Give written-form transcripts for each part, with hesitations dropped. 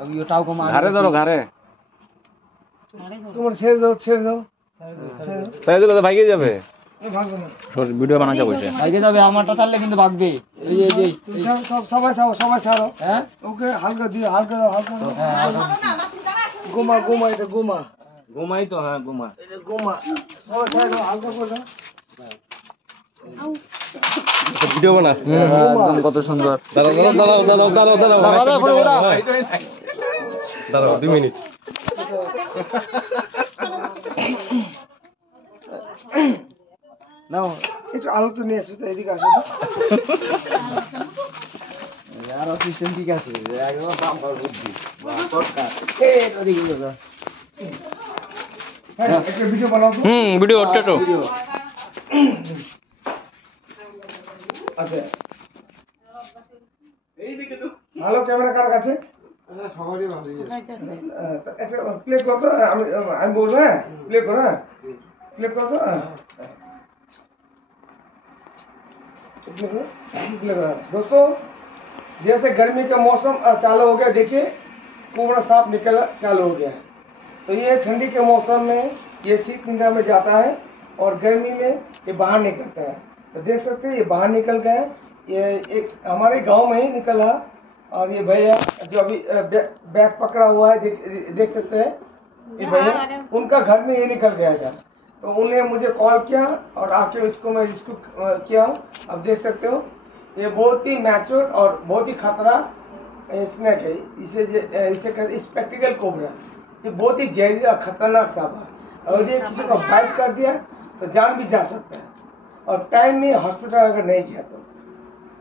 अभी ये टाव को मार घारे धरो घारे তোমার ছেড়ে দাও তাই দিলে তো ভাইকে যাবে ভাগবে না ভিডিও বানা যাবে সে ভাইকে যাবে আমারটা ছাড়লে কিন্তু ভাগবে এই যে সবাই ছাড়ো হ্যাঁ ওকে হালকা দিও হালকা দাও গোমা এটা গোমা ঘুমাই তো হ্যাঁ ঘুমা এটা গোমা সবাই ছাড়ো দাও হালকা করে দাও ভিডিও বানা একদম কত সুন্দর দাঁড়াও দাঁড়াও 2 মিনিট নাও একটু আলো তো নিয়ে এসো তো এদিকে আসো यार सिस्टम ঠিক আছে একদম দাম কর বুদ্ধি পটকা এটা দেখি দাদা হ্যাঁ একটা ভিডিও বানাও তো ভিডিও টেটো আচ্ছা এইদিকে তো ভালো ক্যামেরা কার কাছে সবারই ভালো আচ্ছা প্লে করো তো আমি বলবো হ্যাঁ প্লে করো হ্যাঁ प्ले कर दो दोस्तों जैसे गर्मी का मौसम चालू हो गया देखिए कोबरा सांप निकल चालू हो गया है तो ये ठंडी के मौसम में ये शीत निद्रा में जाता है और गर्मी में ये बाहर निकलता है तो देख सकते हैं ये बाहर निकल गए ये एक हमारे गांव में ही निकला और ये भैया जो अभी बैग पकड़ा हुआ है देख सकते हैं ये भैया उनका घर में ये निकल गया था तो उन्होंने मुझे कॉल किया और आके इसको मैं रेस्क्यू किया हूँ। अब देख सकते हो ये बहुत ही मैच्योर और बहुत ही खतरा स्नेक है इसे कहते स्पेक्टिकल कोबरा। ये बहुत ही जहरीला और खतरनाक सांप है और ये किसी को बाइट कर दिया तो जान भी जा सकता है और टाइम में हॉस्पिटल अगर नहीं किया तो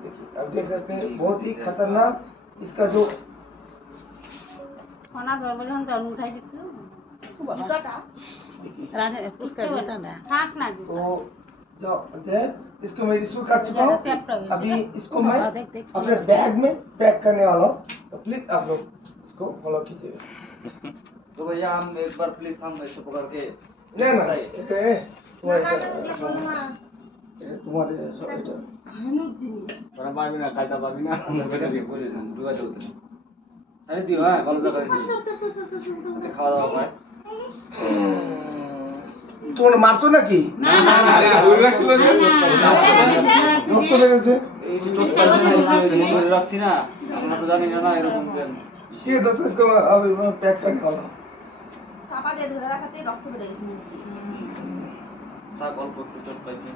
देखिए अब देख सकते हैं बहुत ही खतरनाक इसका जो तो इसको मैं रिसीव कर चुका हूँ। अभी इसको मैं अपने बैग में पैक करने वाला हूँ तो प्लीज आप लोग इसको फॉलो कीजिएगा। तो भैया हम एक बार प्लीज हम इसको पकड़ के तुम्हारे পারবি না খাইতে পারবি না বলে না ডুবা দেবো আরে দিও হ্যাঁ ভালো জায়গা দিও খাওয়া দাওয়া পায় তোমার মারছো নাকি রক্ত লেগেছে এই যে চোখ পাইছে মনে রাখছি না আমরা তো জানি না এরকম ঠিক আছে दोस्तों इसको अभी मैं पैक करने वाला हूँ। চাপা দিয়ে ধরে রাখাতে রক্ত বেরিয়ে গেছে তা অল্প একটু চোখ পাইছে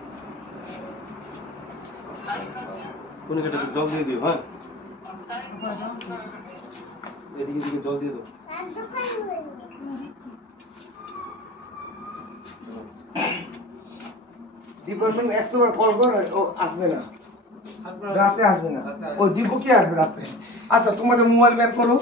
কোন কেটে জল দিয়ে দিও হ্যাঁ এদিকে জল দিয়ে দাও ডিপার্টমেন্ট 100 বার কল করে ও আসবে না রাতে আসবে না ও দীপু কি আসবে রাতে আচ্ছা তোমাদের মোবাইল বের করো